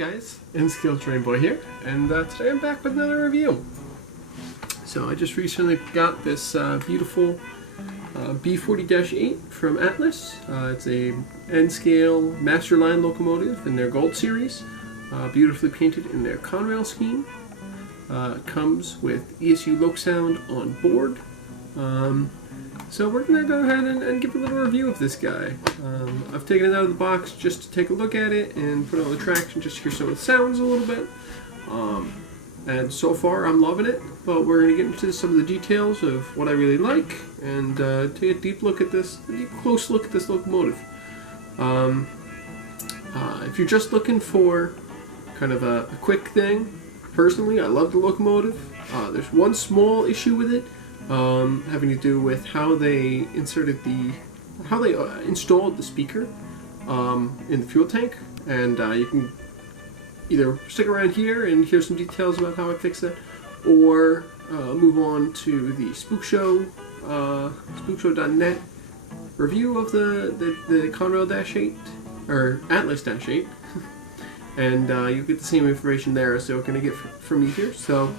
guys, N Scale Boy here, and today I'm back with another review. So I just recently got this beautiful B40-8 from Atlas. It's a N Scale Master Line locomotive in their Gold Series, beautifully painted in their Conrail scheme. It comes with ESU LokSound on board. So we're going to go ahead and give a little review of this guy. I've taken it out of the box just to take a look at it and put it on the tracks and just hear some of the sounds a little bit. And so far I'm loving it, but we're going to get into some of the details of what I really like and take a deep close look at this locomotive. If you're just looking for kind of a quick thing, personally I love the locomotive. There's one small issue with it. Having to do with how they installed the speaker in the fuel tank, and you can either stick around here and hear some details about how I fixed that, or move on to the spookshow.net review of the Conrail-8 or Atlas-8, and you get the same information there as you're going to get from me here. So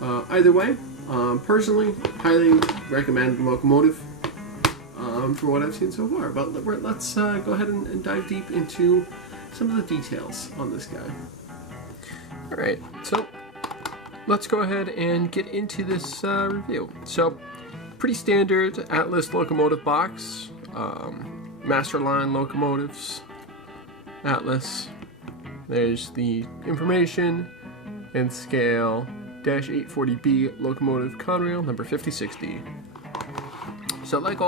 either way. Personally, highly recommend the locomotive for what I've seen so far. But let's go ahead and dive deep into some of the details on this guy. Alright, so let's go ahead and get into this review. So, pretty standard Atlas locomotive box. Master Line locomotives. Atlas. There's the information and scale. -840B Locomotive Conrail number 5060. So like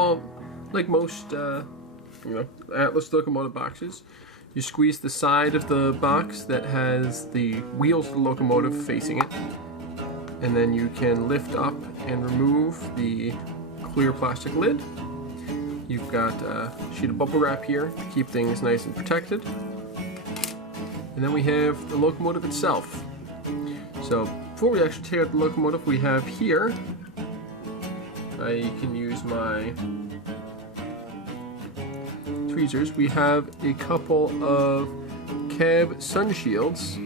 most Atlas locomotive boxes, you squeeze the side of the box that has the wheels of the locomotive facing it, and then you can lift up and remove the clear plastic lid. You've got a sheet of bubble wrap here to keep things nice and protected, and then we have the locomotive itself. So before we actually take out the locomotive, we have here, I can use my tweezers, we have a couple of cab sun shields.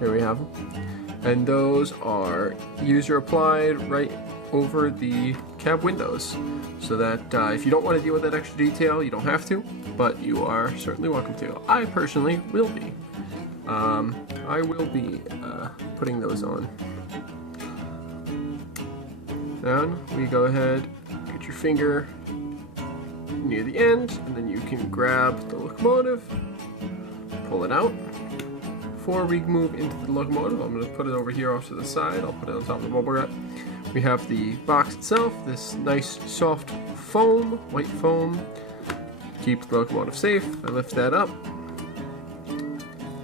Here we have them. And those are user applied right over the cab windows, so that if you don't want to deal with that extra detail, you don't have to, but you are certainly welcome to. I personally will be. I will be putting those on. Then we go ahead, get your finger near the end, and then you can grab the locomotive, pull it out. Before we move into the locomotive, I'm going to put it over here off to the side. I'll put it on top of the bubble wrap. We have the box itself, this nice soft foam, white foam, keeps the locomotive safe. I lift that up.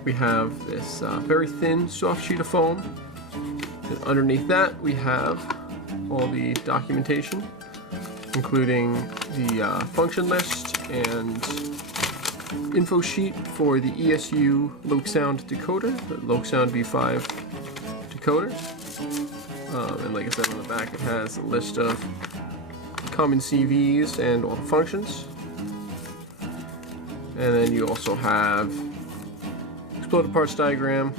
We have this very thin, soft sheet of foam. And underneath that, we have all the documentation, including the function list and info sheet for the ESU LokSound decoder, the LokSound V5 decoder. And like I said, on the back, it has a list of common CVs and all the functions. And then you also have exploded parts diagram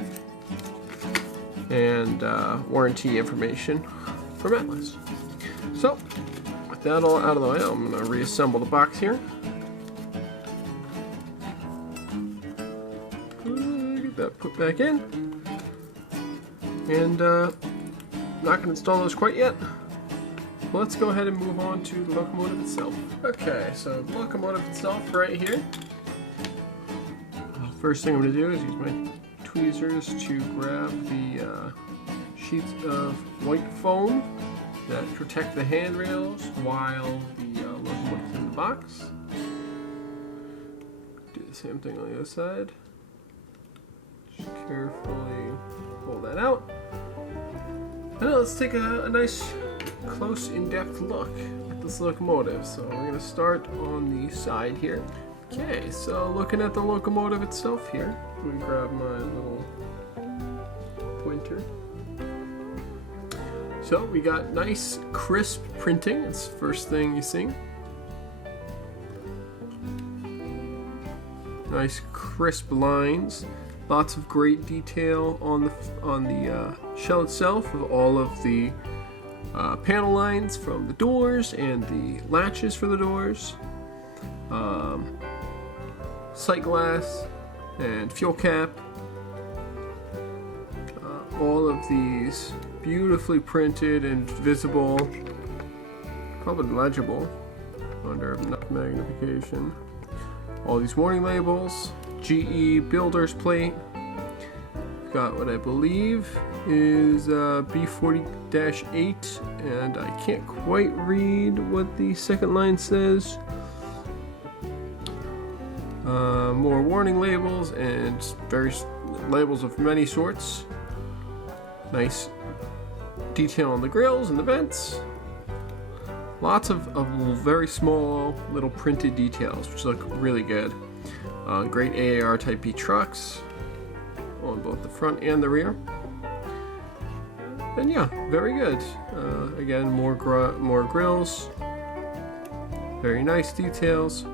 and warranty information from Atlas. So, with that all out of the way, I'm going to reassemble the box here. Get that put back in. And not going to install those quite yet. Let's go ahead and move on to the locomotive itself. Okay, so the locomotive itself right here. First thing I'm going to do is use my tweezers to grab the sheets of white foam that protect the handrails while the locomotive is in the box. Do the same thing on the other side. Just carefully pull that out. And now let's take a nice, close, in-depth look at this locomotive. So we're going to start on the side here. Okay, so looking at the locomotive itself here, let me grab my little pointer. So we got nice, crisp printing. It's the first thing you see. Nice crisp lines. Lots of great detail on the shell itself of all of the panel lines from the doors and the latches for the doors. Sight glass and fuel cap. All of these beautifully printed and visible, probably legible under enough magnification. All these warning labels, GE builder's plate. Got what I believe is B40-8, and I can't quite read what the second line says. More warning labels and various labels of many sorts. Nice detail on the grills and the vents. Lots of very small little printed details, which look really good. Great AAR Type B trucks on both the front and the rear. And yeah, very good. Again, more grills. Very nice details.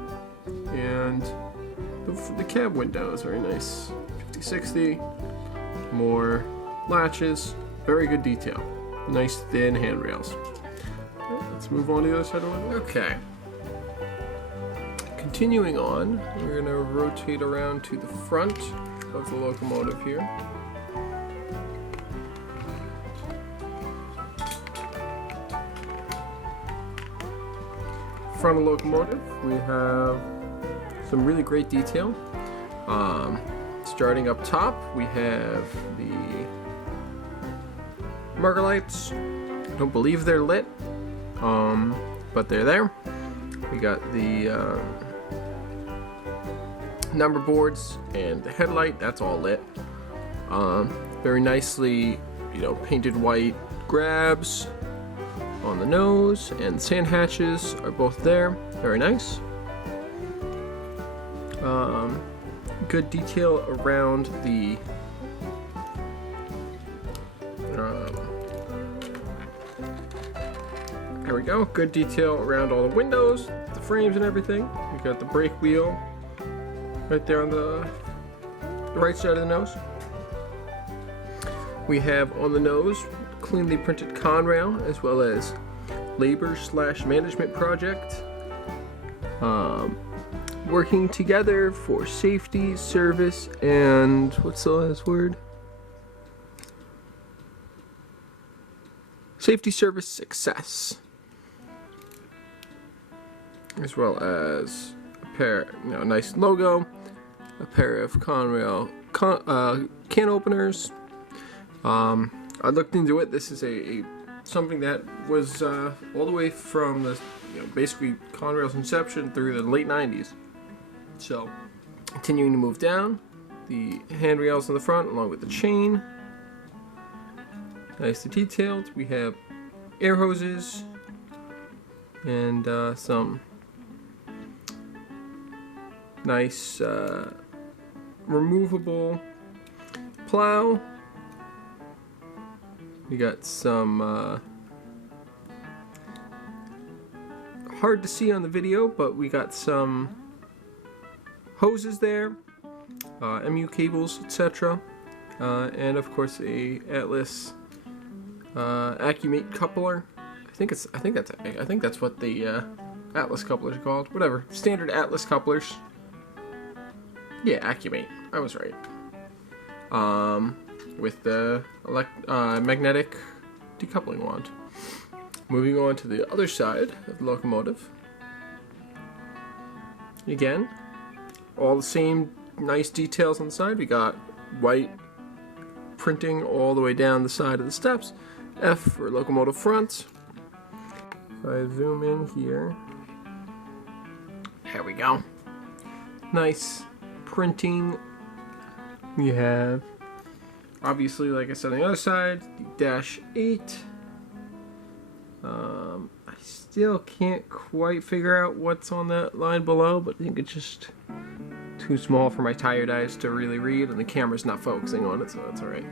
And the cab window is very nice. 50-60. More latches. Very good detail. Nice thin handrails. Let's move on to the other side of the window. Okay. Continuing on, we're going to rotate around to the front of the locomotive here. Front of the locomotive, we have some really great detail. Starting up top, we have the marker lights. I don't believe they're lit, but they're there. We got the number boards and the headlight. That's all lit. Very nicely, painted white grabs on the nose, and sand hatches are both there. Very nice. Good detail around the there we go. Good detail around all the windows, the frames and everything. We got the brake wheel right there on the right side of the nose. We have on the nose cleanly printed Conrail, as well as labor/management project. Working together for safety, service, and what's the last word? Safety, service, success. As well as a pair, nice logo, a pair of Conrail can openers. I looked into it. This is something that was all the way from the basically Conrail's inception through the late 90s. So, continuing to move down, the handrails in the front along with the chain. Nicely detailed. We have air hoses and some nice removable plow. We got some hard to see on the video, but we got some hoses there, MU cables, etc., and of course a Atlas Accumate coupler. I think that's what the Atlas couplers are called. Whatever, standard Atlas couplers. Yeah, Accumate. I was right. With the magnetic decoupling wand. Moving on to the other side of the locomotive. Again, all the same nice details on the side. We got white printing all the way down the side of the steps. F for locomotive front. If I zoom in here. There we go. Nice printing. We have, obviously, like I said on the other side, the -8. I still can't quite figure out what's on that line below, but I think it's just too small for my tired eyes to really read, and the camera's not focusing on it, so that's alright.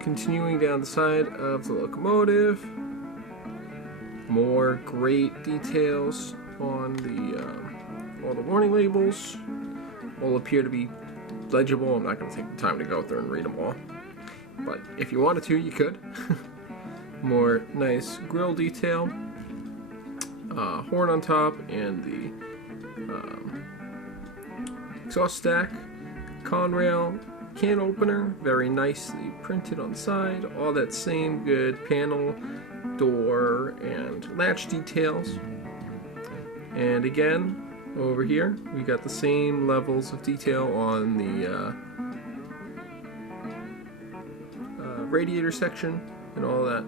Continuing down the side of the locomotive, more great details on the all the warning labels. all appear to be legible. I'm not going to take the time to go through and read them all, but if you wanted to, you could. More nice grille detail, horn on top, and the exhaust stack, Conrail can opener, very nicely printed on the side, all that same good panel, door, and latch details. And again, over here, we got the same levels of detail on the radiator section and all that.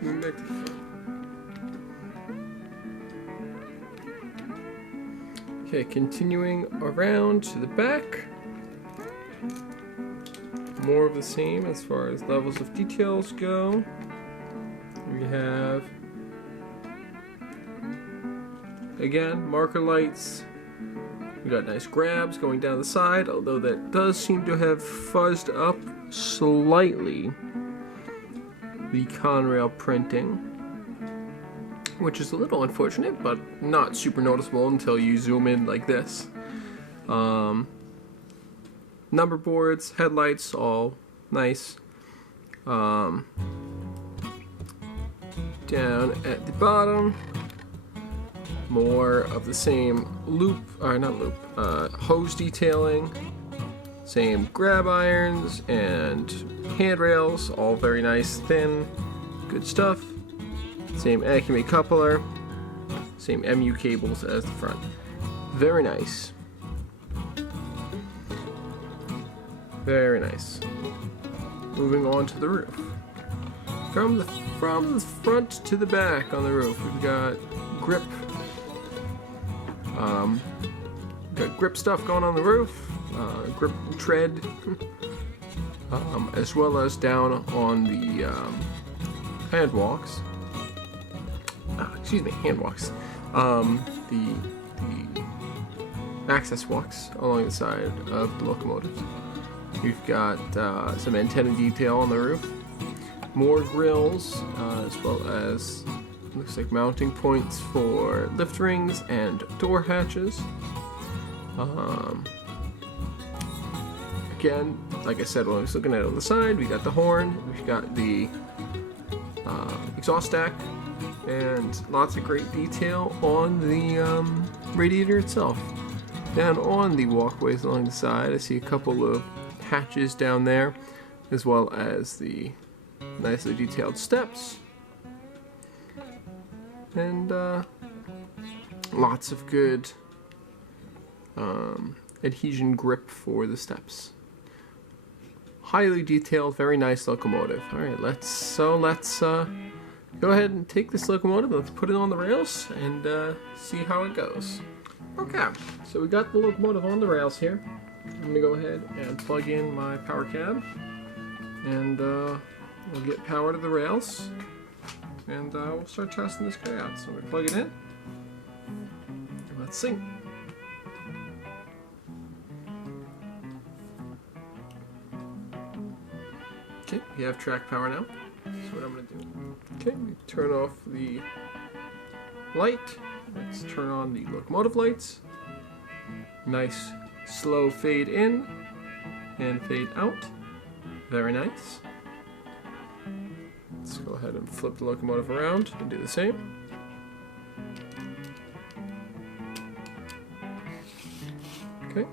Moving back to the front. Okay, continuing around to the back. More of the same as far as levels of details go. We have, again, marker lights. We got nice grabs going down the side, although that does seem to have fuzzed up slightly the Conrail printing, which is a little unfortunate, but not super noticeable until you zoom in like this. Number boards, headlights, all nice. Down at the bottom, more of the same hose detailing, same grab irons and handrails, all very nice, thin, good stuff. Same Acme coupler, same MU cables as the front. Very nice. Very nice. Moving on to the roof. From the front to the back on the roof, we've got grip. Got grip stuff going on the roof, grip tread, as well as down on the hand walks. Hand walks. The access walks along the side of the locomotive. We've got some antenna detail on the roof, more grills, as well as looks like mounting points for lift rings and door hatches. Again, like I said when I was looking at it on the side, we got the horn, we've got the exhaust stack, and lots of great detail on the radiator itself. Down on the walkways along the side, I see a couple of hatches down there, as well as the nicely detailed steps, and lots of good adhesion grip for the steps. Highly detailed, very nice locomotive. Alright, let's go ahead and take this locomotive, let's put it on the rails and see how it goes. Okay, so we got the locomotive on the rails here. I'm going to go ahead and plug in my power cab, and we'll get power to the rails, and we'll start testing this guy out. So I'm going to plug it in, and let's see. Okay, we have track power now. So what I'm going to do. Okay, we turn off the light. Let's turn on the locomotive lights. Nice slow fade in and fade out. Very nice. Let's go ahead and flip the locomotive around and do the same. Okay.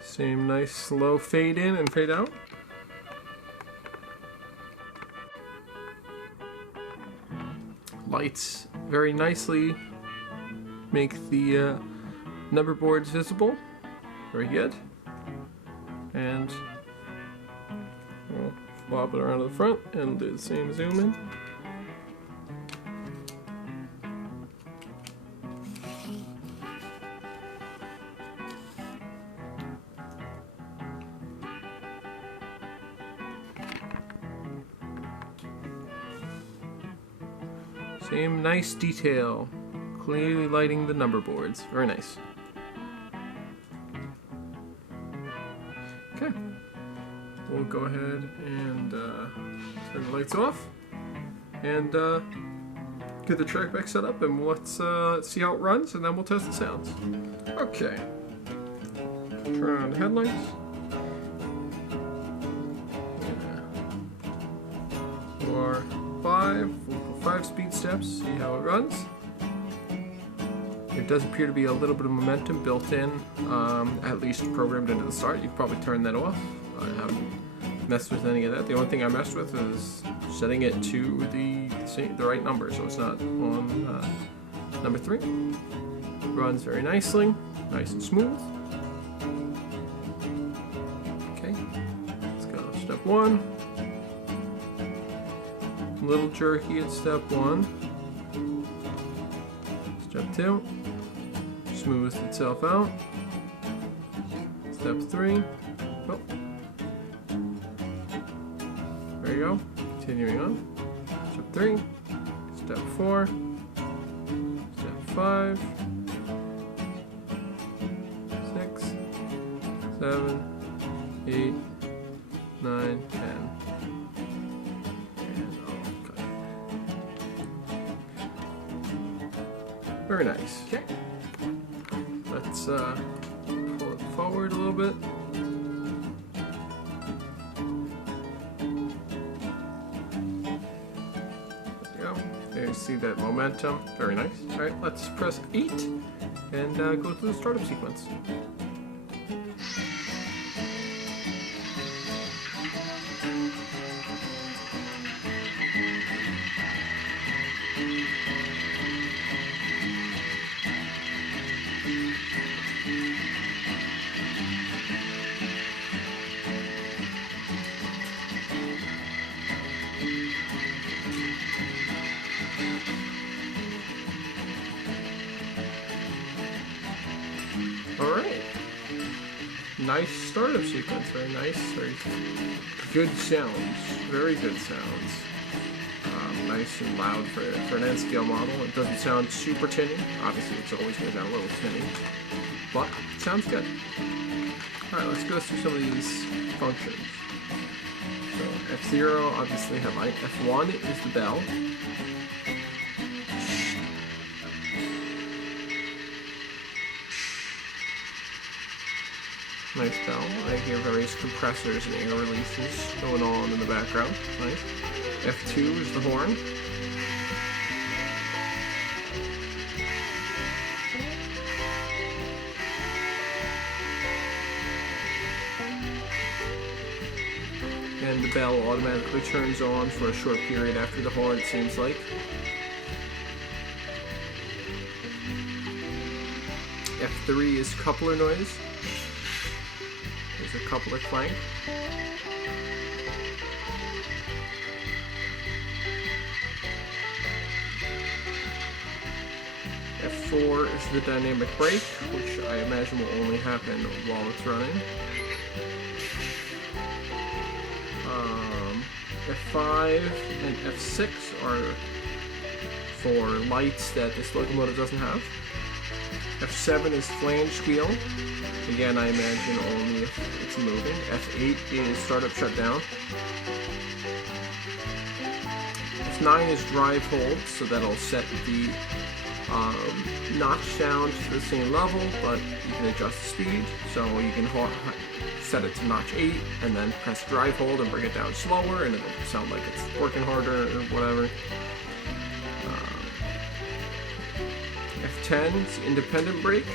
Same nice slow fade in and fade out. Lights very nicely make the number boards visible. Very good. And we'll flop it around to the front and do the same zoom in. Same nice detail, clearly lighting the number boards. Very nice. Okay, we'll go ahead and turn the lights off and get the track back set up, and let's see how it runs, and then we'll test the sounds. Okay. Turn on the headlights. For 5 speed steps, see how it runs. There does appear to be a little bit of momentum built in, at least programmed into the start. You can probably turn that off. I haven't messed with any of that. The only thing I messed with is setting it to the right number, so it's not on number 3. Runs very nicely, nice and smooth. Okay, let's go. Step 1. A little jerky at step 1. Step 2. Smooths itself out. Step 3. Oh. There you go. Continuing on. Step 3. Step 4. Step 5. 6. 7. 8. 9. 10. Very nice. Okay. Let's pull it forward a little bit. There you go. There you see that momentum. Very nice. All right, let's press 8 and go through the startup sequence. Alright. Nice startup sequence. Very nice. Very good sounds. Very good sounds. Nice and loud for an N scale model. It doesn't sound super tinny. Obviously, it's always going to sound a little tinny. But it sounds good. Alright, let's go through some of these functions. So, F0 obviously have light. F1 is the bell. Nice bell. I hear various compressors and air releases going on in the background. Nice. F2 is the horn. And the bell automatically turns on for a short period after the horn, it seems like. F3 is coupler noise. There's a coupler clank. F4 is the dynamic brake, which I imagine will only happen while it's running. F5 and F6 are for lights that this locomotive doesn't have. F7 is flange wheel. Again, I imagine only if it's moving. F8 is startup shutdown. F9 is drive hold, so that'll set the notch down to the same level, but you can adjust the speed. So you can set it to notch 8 and then press drive hold and bring it down slower, and it'll sound like it's working harder or whatever. F10 is independent brake.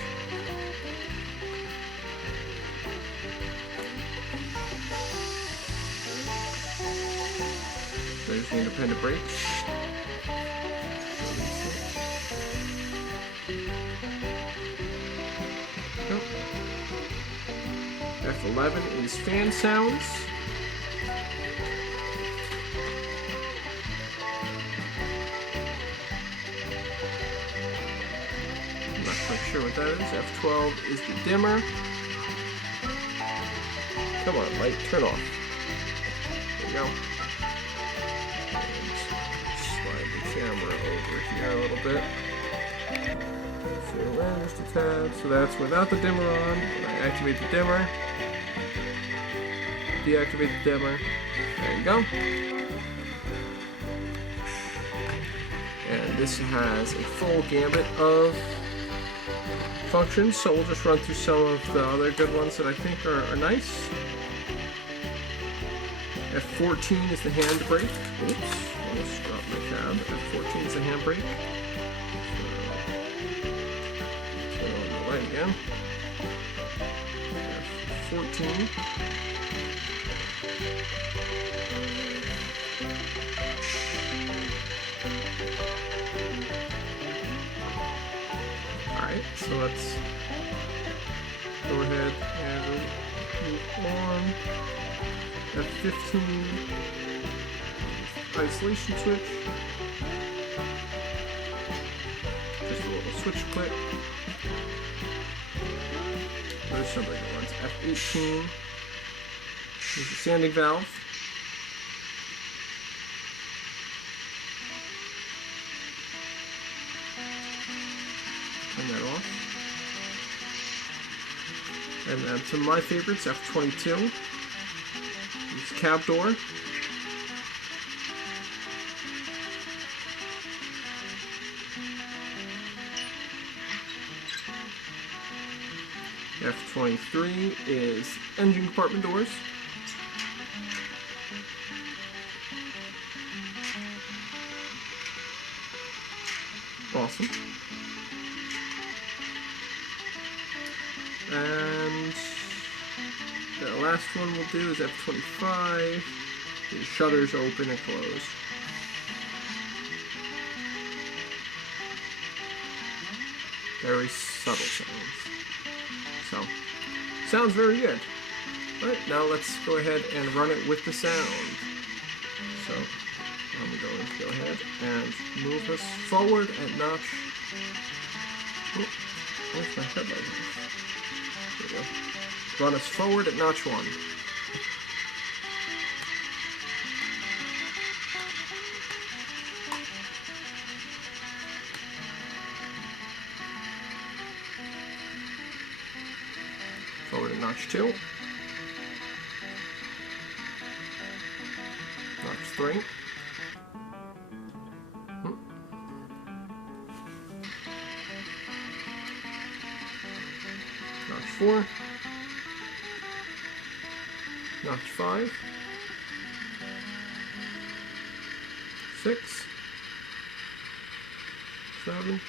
There's the independent brake. F11 is fan sounds. I'm not quite sure what that is. F12 is the dimmer. Come on, light, turn off. There you go. And slide the camera over here a little bit. So there's the tab. So that's without the dimmer on. When I activate the dimmer, deactivate the dimmer. There you go. And this has a full gambit of functions, so we'll just run through some of the other good ones that I think are nice. F14 is the handbrake. Oops, almost dropped my tab. F14 is the handbrake. So, turn on the light again. F14. Alright, so let's go ahead and move on. F15, isolation switch, just a little switch click. There's some other ones. F18 is the sanding valve. Turn that off. And then some of my favorites, F22. Cab door. F23 is engine compartment doors. Awesome. And the last one we'll do is F25. The shutters open and close. Very subtle sounds. So, sounds very good. Alright, now let's go ahead and run it with the sound. So, I'm going to go ahead and move us forward at notch. Oh, where's my headlight? There we go. Run us forward at notch 1. Forward at notch 2. Notch 3. Notch 4. Notch 5. 6. 7.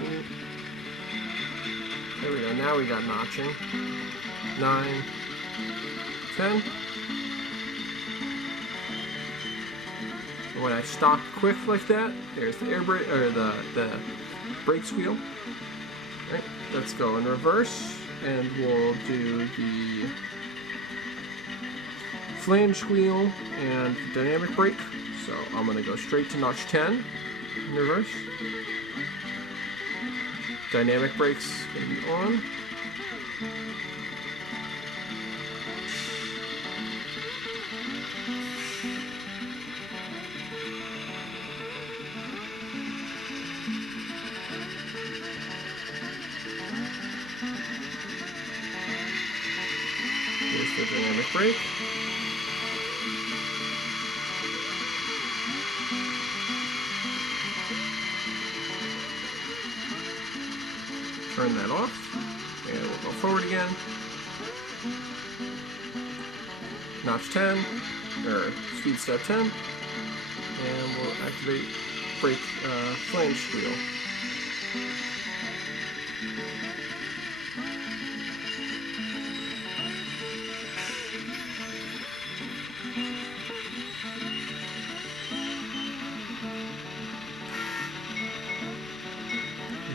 8. There we go, now we got notching. 9. 10. And when I stop quick like that, there's the air brake, or the brake squeal. Right, let's go in reverse, and we'll do the flange squeal and dynamic brake. So I'm going to go straight to notch 10 in reverse. Dynamic brakes going to be on. Here's the dynamic brake. Turn that off, and we'll go forward again. Notch 10, or speed step 10, and we'll activate brake flange squeal.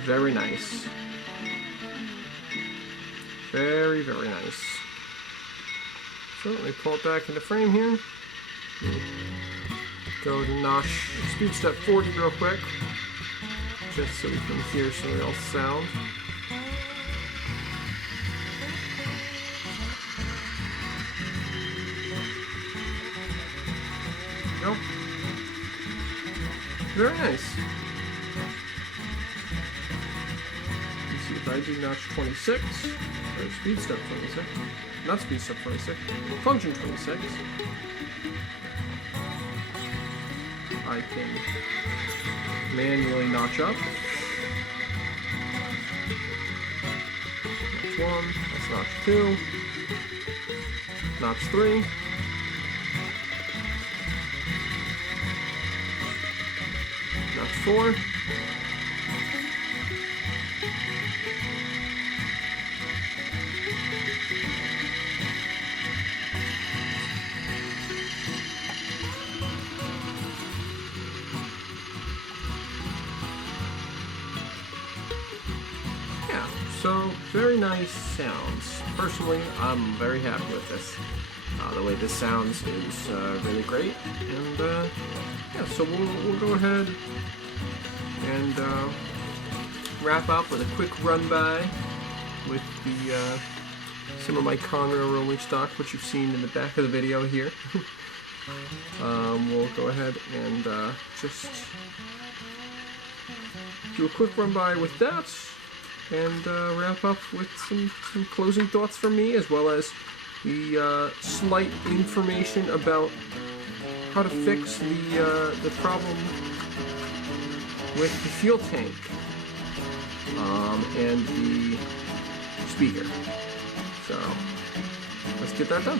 Very nice. Very, very nice. So let me pull it back into frame here. Go to notch speed step 40 real quick, just so we can hear some real sound. There we go. Very nice. If I do notch 26, or speed step 26, not speed step 26, function 26, I can manually notch up. Notch 1, that's notch 2, notch 3, notch 4, so very nice sounds. Personally, I'm very happy with this. The way this sounds is really great, and yeah, so we'll go ahead and wrap up with a quick run by with the some of my Conrail rolling stock, which you've seen in the back of the video here. We'll go ahead and just do a quick run by with that, and wrap up with some closing thoughts from me, as well as the slight information about how to fix the problem with the fuel tank and the speaker. So let's get that done.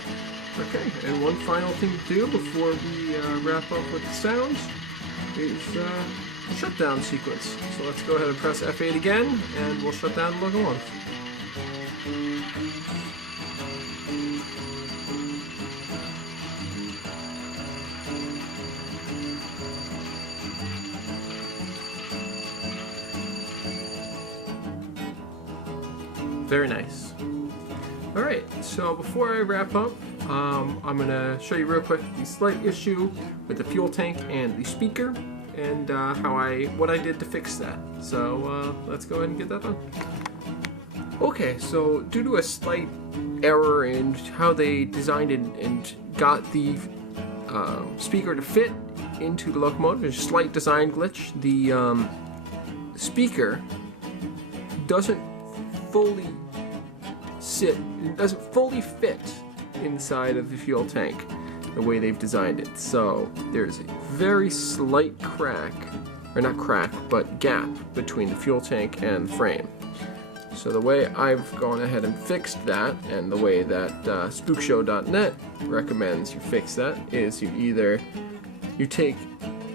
Okay, and one final thing to do before we wrap up with the sounds is shutdown sequence. So let's go ahead and press F8 again, and we'll shut down the Locomotive. Very nice. Alright, so before I wrap up, I'm going to show you real quick the slight issue with the fuel tank and the speaker, and what I did to fix that. So let's go ahead and get that done. Okay, so due to a slight error in how they designed it and got the speaker to fit into the Locomotive, a slight design glitch, the speaker doesn't fully fit inside of the fuel tank the way they've designed it. So there's a very slight crack, or not crack, but gap between the fuel tank and the frame. So the way I've gone ahead and fixed that, and the way that spookshow.net recommends you fix that, is you take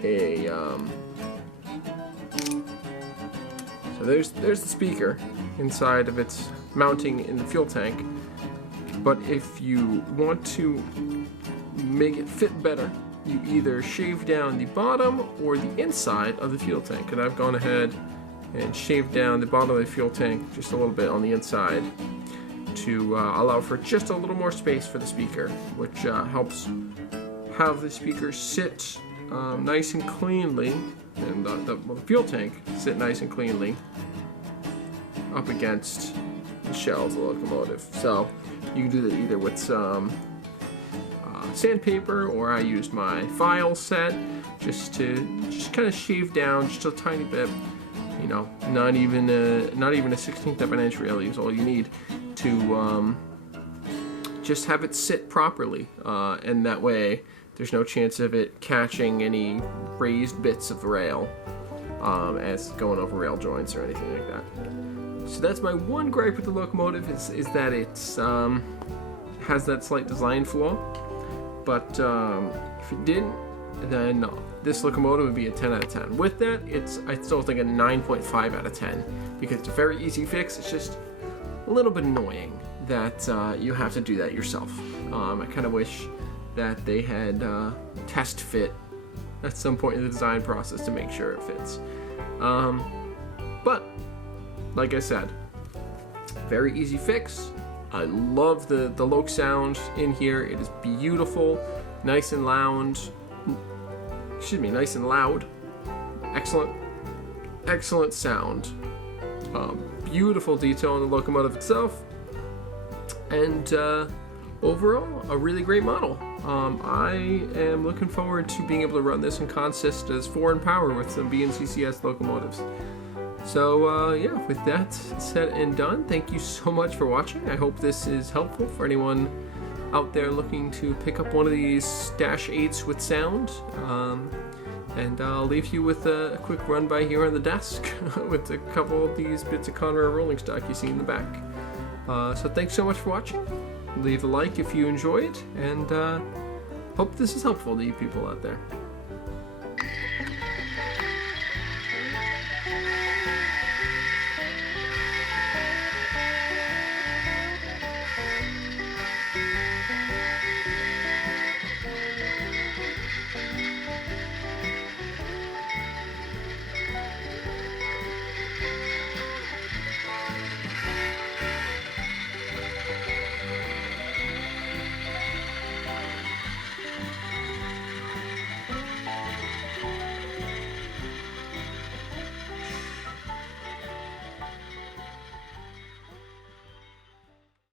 a so there's the speaker inside of its mounting in the fuel tank, but if you want to make it fit better, you either shave down the bottom or the inside of the fuel tank. And I've gone ahead and shaved down the bottom of the fuel tank just a little bit on the inside to allow for just a little more space for the speaker, which helps have the speaker sit nice and cleanly, and the fuel tank sit nice and cleanly up against the shell of the Locomotive. So you can do that either with some sandpaper, or I used my file set just kind of shave down just a tiny bit. You know, not even a 1/16 of an inch really is all you need to just have it sit properly, and that way there's no chance of it catching any raised bits of the rail as going over rail joints or anything like that. So that's my one gripe with the Locomotive, is that it's has that slight design flaw. But if it didn't, then this Locomotive would be a 10 out of 10. With that, I still think a 9.5 out of 10, because it's a very easy fix. It's just a little bit annoying that you have to do that yourself. I kind of wish that they had test fit at some point in the design process to make sure it fits. But like I said, very easy fix. I love the Loc sound in here. It is beautiful, nice and loud. Nice and loud. Excellent sound. Beautiful detail in the Locomotive itself, and overall, a really great model. I am looking forward to being able to run this in consist as foreign power with some BNCCS locomotives. So yeah, with that said and done, thank you so much for watching. I hope this is helpful for anyone out there looking to pick up one of these Dash 8s with sound. And I'll leave you with a quick run by here on the desk with a couple of these bits of Conrail rolling stock you see in the back. So thanks so much for watching. Leave a like if you enjoy it, and hope this is helpful to you people out there.